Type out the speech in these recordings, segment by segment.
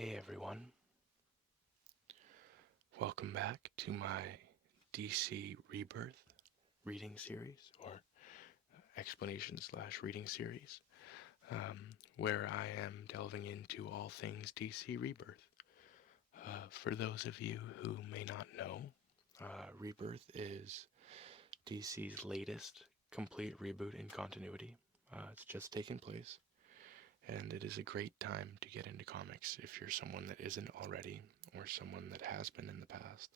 Hey everyone, welcome back to my DC Rebirth reading series or explanation slash reading series, where I am delving into all things DC Rebirth. For those of you who may not know, Rebirth is DC's latest complete reboot in continuity. It's just taken place, and it is a great time to get into comics if you're someone that isn't already, or someone that has been in the past,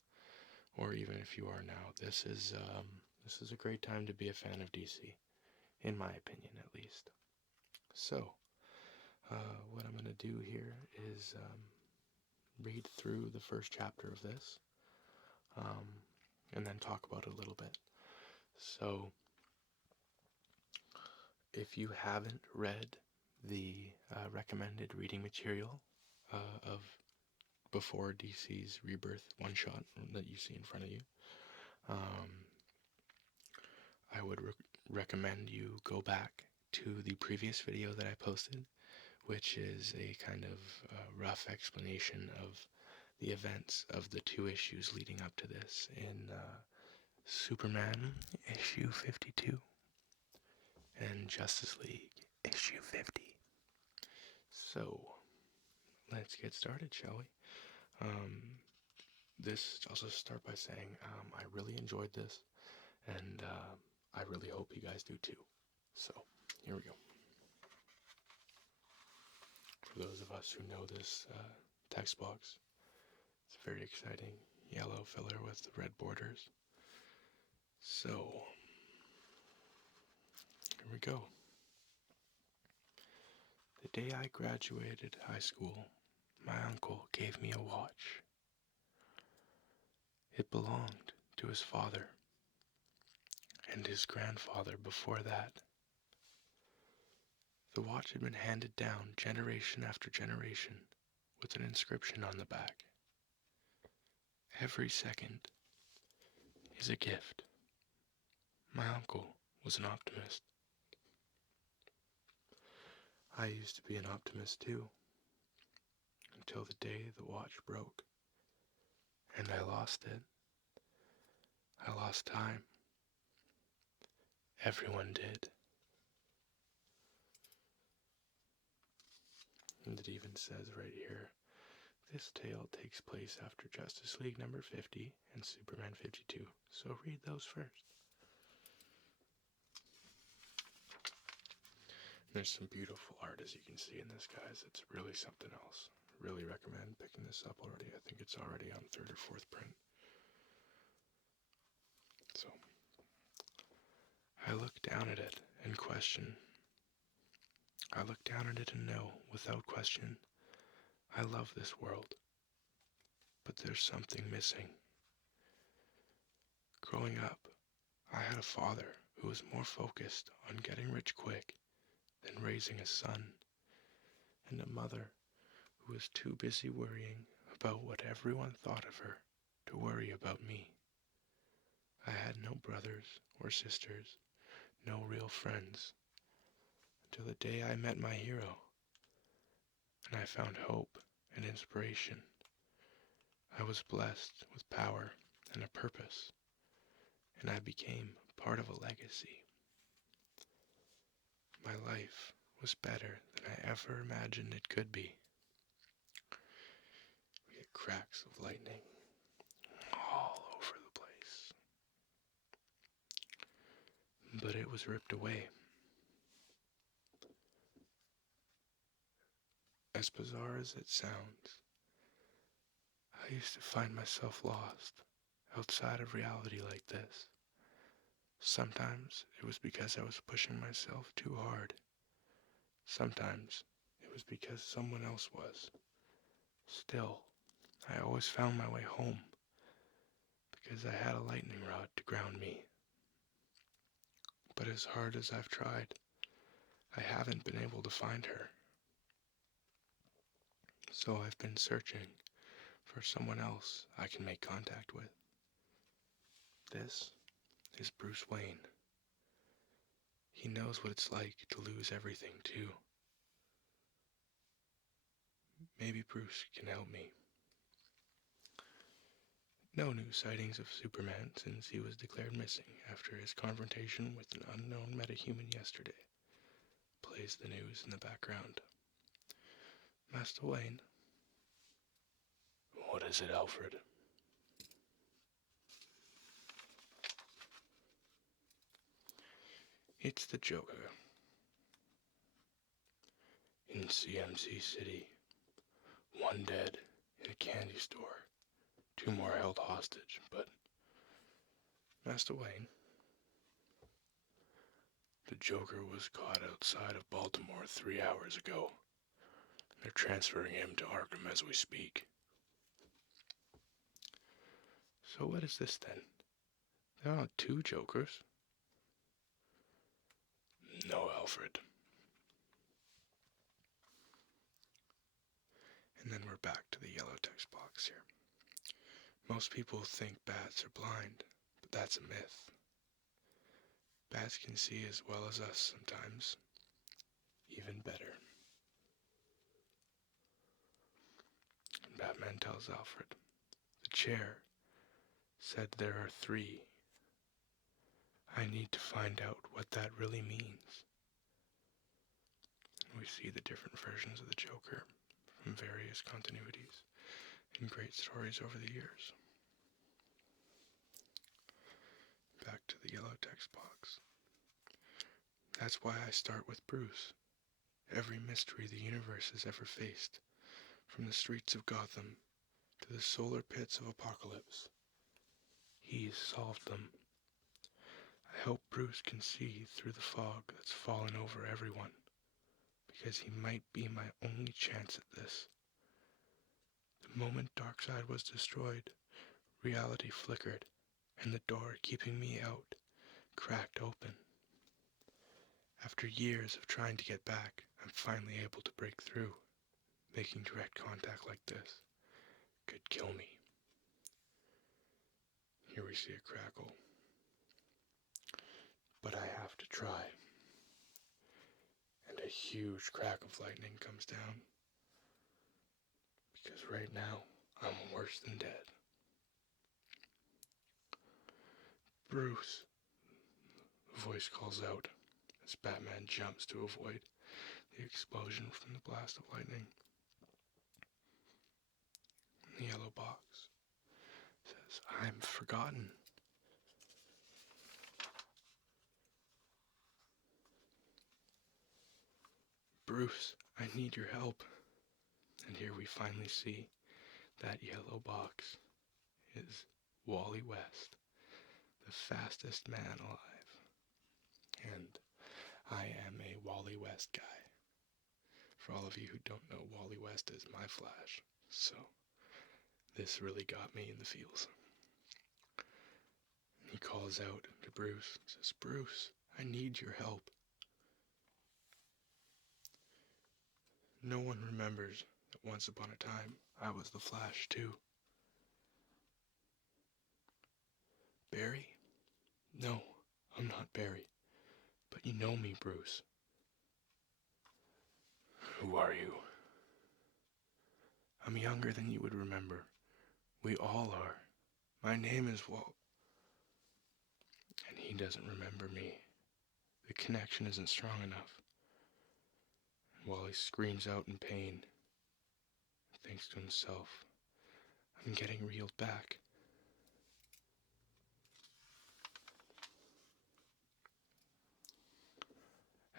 or even if you are now. This is a great time to be a fan of DC, in my opinion, at least. So, what I'm going to do here is read through the first chapter of this, um, and then talk about it a little bit. So, if you haven't read the recommended reading material of before DC's Rebirth one-shot that you see in front of you, I would recommend you go back to the previous video that I posted, which is a kind of rough explanation of the events of the two issues leading up to this in Superman issue 52 and Justice League issue 50. So, let's get started, shall we? I'll just start by saying I really enjoyed this, and I really hope you guys do too. So, here we go. For those of us who know this text box, it's very exciting. Yellow filler with the red borders. So, here we go. The day I graduated high school, my uncle gave me a watch. It belonged to his father and his grandfather before that. The watch had been handed down generation after generation with an inscription on the back. Every second is a gift. My uncle was an optimist. I used to be an optimist too, until the day the watch broke, and I lost it. I lost time. Everyone did. And it even says right here, this tale takes place after Justice League number 50 and Superman 52, so read those first. There's some beautiful art, as you can see in this, guys. It's really something else. Really recommend picking this up already. I think it's already on 3rd or 4th print. So, I look down at it and question. I look down at it and know, without question, I love this world. But there's something missing. Growing up, I had a father who was more focused on getting rich quick than raising a son, and a mother who was too busy worrying about what everyone thought of her to worry about me. I had no brothers or sisters, no real friends, until the day I met my hero, and I found hope and inspiration. I was blessed with power and a purpose, and I became part of a legacy. My life was better than I ever imagined it could be. We get cracks of lightning all over the place. But it was ripped away. As bizarre as it sounds, I used to find myself lost outside of reality like this. Sometimes it was because I was pushing myself too hard. Sometimes it was because someone else was. Still, I always found my way home because I had a lightning rod to ground me. But as hard as I've tried, I haven't been able to find her. So I've been searching for someone else I can make contact with. This is Bruce Wayne. He knows what it's like to lose everything too. maybe Bruce can help me. No new sightings of Superman since he was declared missing after his confrontation with an unknown metahuman yesterday. Plays the news in the background. Master Wayne. What is it, Alfred? It's the Joker. In CMC City. One dead in a candy store. 2 more held hostage, but... Master Wayne. The Joker was caught outside of Baltimore 3 hours ago. They're transferring him to Arkham as we speak. So what is this then? There are 2 Jokers? No, Alfred. And then we're back to the yellow text box here. Most people think bats are blind, but that's a myth. Bats can see as well as us sometimes. Even better. And Batman tells Alfred, the chair said there are 3. I need to find out what that really means. We see the different versions of the Joker from various continuities and great stories over the years. Back to the yellow text box. That's why I start with Bruce. Every mystery the universe has ever faced, from the streets of Gotham to the solar pits of Apocalypse, he's solved them. I hope Bruce can see through the fog that's fallen over everyone, because he might be my only chance at this. The moment Darkseid was destroyed, reality flickered, and the door keeping me out cracked open. After years of trying to get back, I'm finally able to break through. Making direct contact like this could kill me. Here we see a crackle. But I have to try. And a huge crack of lightning comes down. Because right now, I'm worse than dead. Bruce, the voice calls out as Batman jumps to avoid the explosion from the blast of lightning. The yellow box says, I'm forgotten. Bruce, I need your help. And here we finally see that yellow box is Wally West, the fastest man alive. And I am a Wally West guy. For all of you who don't know, Wally West is my Flash. So this really got me in the feels. He calls out to Bruce, says, Bruce, I need your help. No one remembers that once upon a time, I was the Flash too. Barry? No, I'm not Barry. But you know me, Bruce. Who are you? I'm younger than you would remember. We all are. My name is Walt. And he doesn't remember me. The connection isn't strong enough. Wally screams out in pain. Thinks to himself, I'm getting reeled back.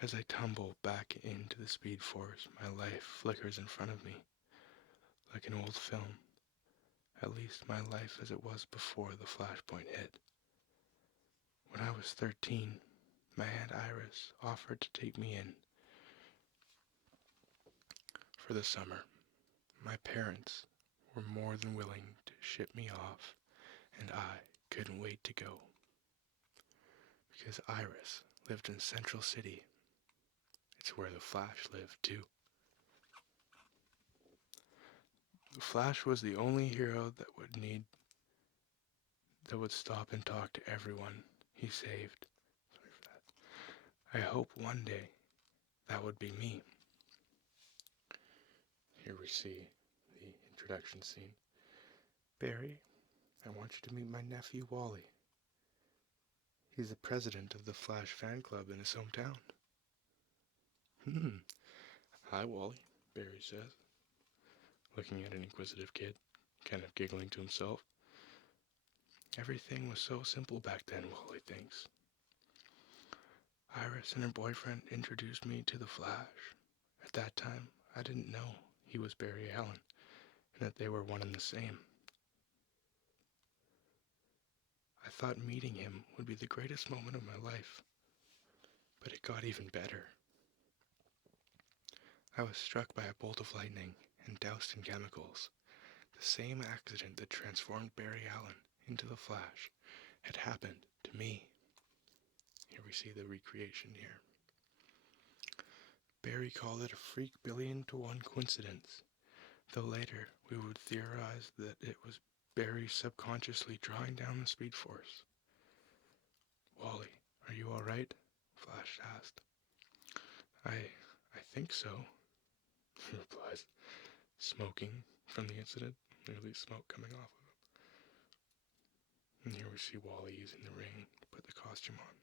As I tumble back into the Speed Force, my life flickers in front of me, like an old film. At least my life as it was before the flashpoint hit. When I was 13, my Aunt Iris offered to take me in for the summer. My parents were more than willing to ship me off, and I couldn't wait to go. Because Iris lived in Central City. It's where the Flash lived too. The Flash was the only hero that would stop and talk to everyone he saved. Sorry for that. I hope one day that would be me. Here we see the introduction scene. Barry, I want you to meet my nephew Wally. He's the president of the Flash fan club in his hometown. Hi, Wally, Barry says, looking at an inquisitive kid, kind of giggling to himself. Everything was so simple back then, Wally thinks. Iris and her boyfriend introduced me to the Flash. At that time, I didn't know he was Barry Allen, and that they were one and the same. I thought meeting him would be the greatest moment of my life, but it got even better. I was struck by a bolt of lightning and doused in chemicals. The same accident that transformed Barry Allen into the Flash had happened to me. Here we see the recreation here. Barry called it a freak billion-to-one coincidence, though later we would theorize that it was Barry subconsciously drawing down the Speed Force. Wally, are you alright? Flash asked. I think so, he replies, smoking from the incident, nearly smoke coming off of him. And here we see Wally using the ring to put the costume on.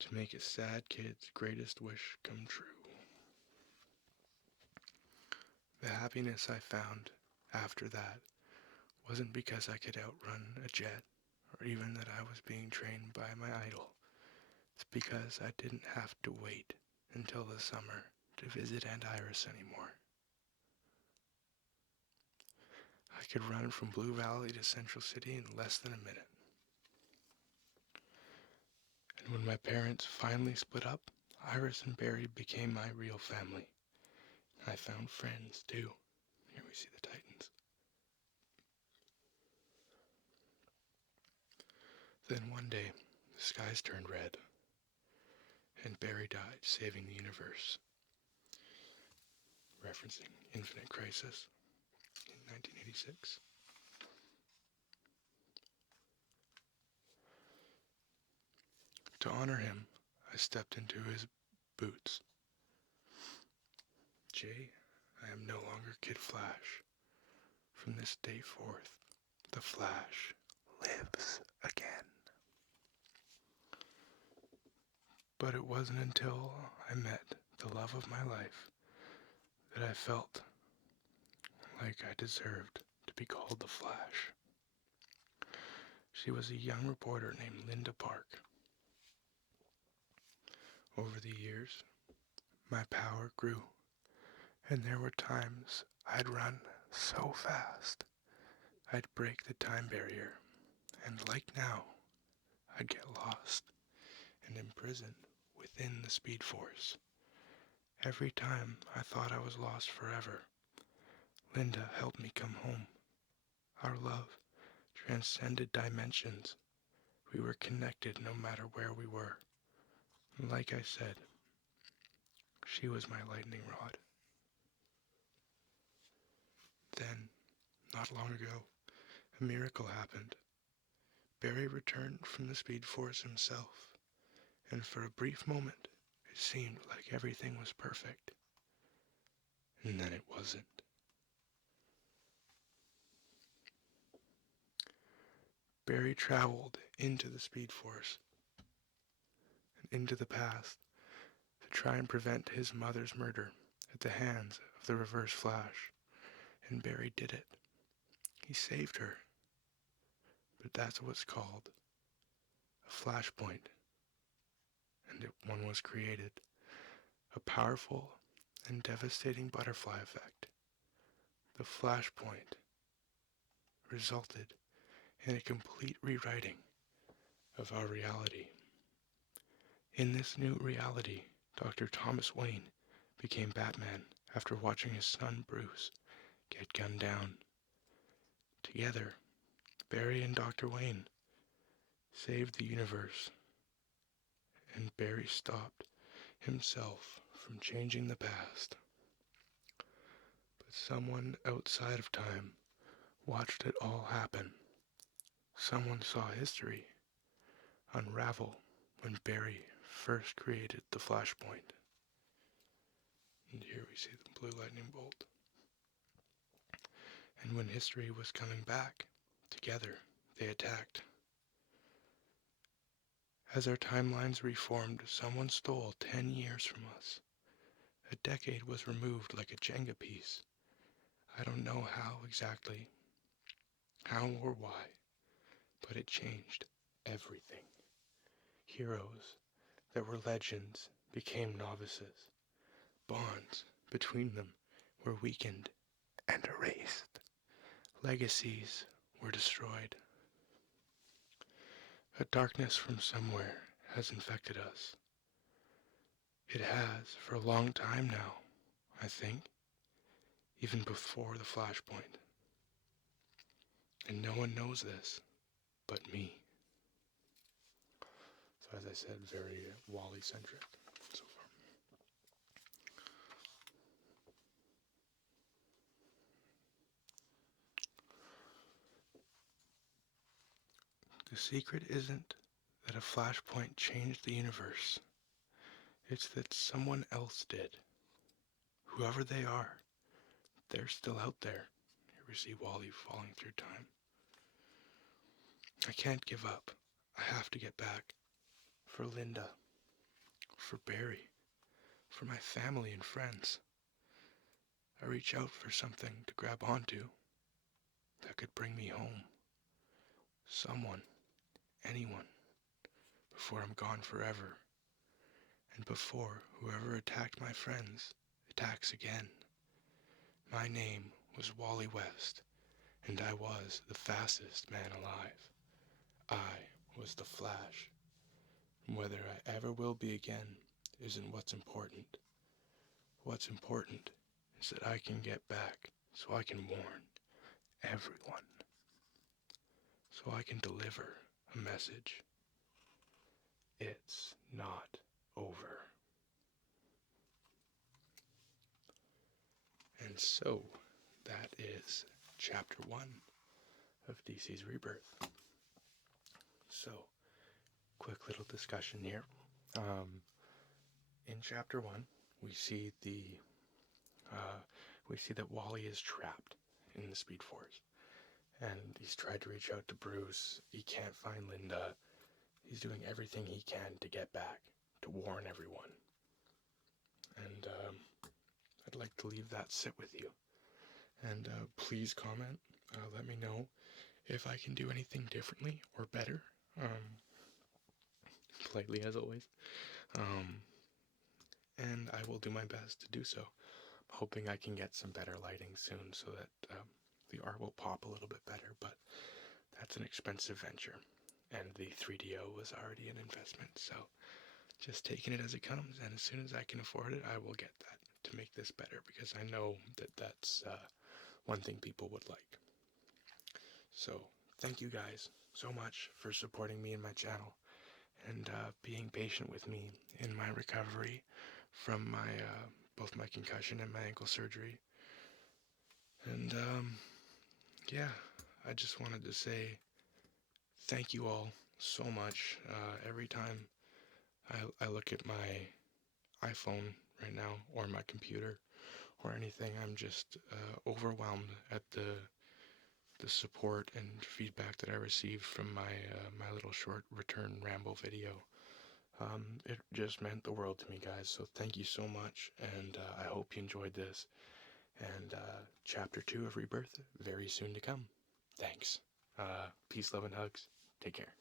To make a sad kid's greatest wish come true. The happiness I found after that wasn't because I could outrun a jet, or even that I was being trained by my idol. It's because I didn't have to wait until the summer to visit Aunt Iris anymore. I could run from Blue Valley to Central City in less than a minute. And when my parents finally split up, Iris and Barry became my real family. I found friends too. Here we see the Titans. Then one day, the skies turned red, and Barry died, saving the universe. Referencing Infinite Crisis in 1986. To honor him, I stepped into his boots. Jay, I am no longer Kid Flash. From this day forth, the Flash lives again. But it wasn't until I met the love of my life that I felt like I deserved to be called the Flash. She was a young reporter named Linda Park. Over the years, my power grew, and there were times I'd run so fast I'd break the time barrier, and like now, I'd get lost and imprisoned within the Speed Force. Every time I thought I was lost forever, Linda helped me come home. Our love transcended dimensions. We were connected no matter where we were. Like I said, she was my lightning rod. Then, not long ago, a miracle happened. Barry returned from the Speed Force himself, and for a brief moment, it seemed like everything was perfect. And then it wasn't. Barry traveled into the Speed Force and into the past to try and prevent his mother's murder at the hands of the Reverse Flash, and Barry did it. He saved her. But that's what's called a flashpoint, and one was created, a powerful and devastating butterfly effect. The flashpoint resulted in a complete rewriting of our reality. In this new reality, Dr. Thomas Wayne became Batman after watching his son Bruce get gunned down. Together, Barry and Dr. Wayne saved the universe, and Barry stopped himself from changing the past. But someone outside of time watched it all happen. Someone saw history unravel when Barry first created the flashpoint. And here we see the blue lightning bolt. And when history was coming back, together, they attacked. As our timelines reformed, someone stole 10 years from us. A decade was removed like a Jenga piece. I don't know how exactly, how or why, but it changed everything. Heroes that were legends became novices. Bonds between them were weakened and erased. Legacies were destroyed. A darkness from somewhere has infected us. It has for a long time now, I think, even before the flashpoint. And no one knows this but me. So as I said, very Wally-centric so far. The secret isn't that a flashpoint changed the universe. It's that someone else did. Whoever they are, they're still out there. Here we see Wally falling through time. I can't give up. I have to get back. For Linda. For Barry. For my family and friends. I reach out for something to grab onto that could bring me home. Someone. Anyone. Before I'm gone forever. And before whoever attacked my friends attacks again. My name was Wally West, and I was the fastest man alive. I was the Flash. Whether I ever will be again isn't what's important. What's important is that I can get back so I can warn everyone. So I can deliver a message. It's not over. And so, that is Chapter 1 of DC's Rebirth. So, quick little discussion here. In Chapter 1, we see that Wally is trapped in the Speed Force. And he's tried to reach out to Bruce. He can't find Linda. He's doing everything he can to get back, to warn everyone. And I'd like to leave that sit with you. And please comment. Let me know if I can do anything differently or better. Politely as always. And I will do my best to do so. I'm hoping I can get some better lighting soon so that the art will pop a little bit better, but that's an expensive venture. And the 3DO was already an investment, so just taking it as it comes, and as soon as I can afford it, I will get that to make this better, because I know that that's one thing people would like. So, thank you guys so much for supporting me and my channel, and being patient with me in my recovery from my both my concussion and my ankle surgery. And yeah, I just wanted to say thank you all so much. Every time I look at my iPhone right now, or my computer, or anything, I'm just overwhelmed at the support and feedback that I received from my little short return ramble video. It just meant the world to me, guys, so thank you so much, and I hope you enjoyed this, and Chapter 2 of Rebirth, very soon to come. Thanks. Peace, love, and hugs. Take care.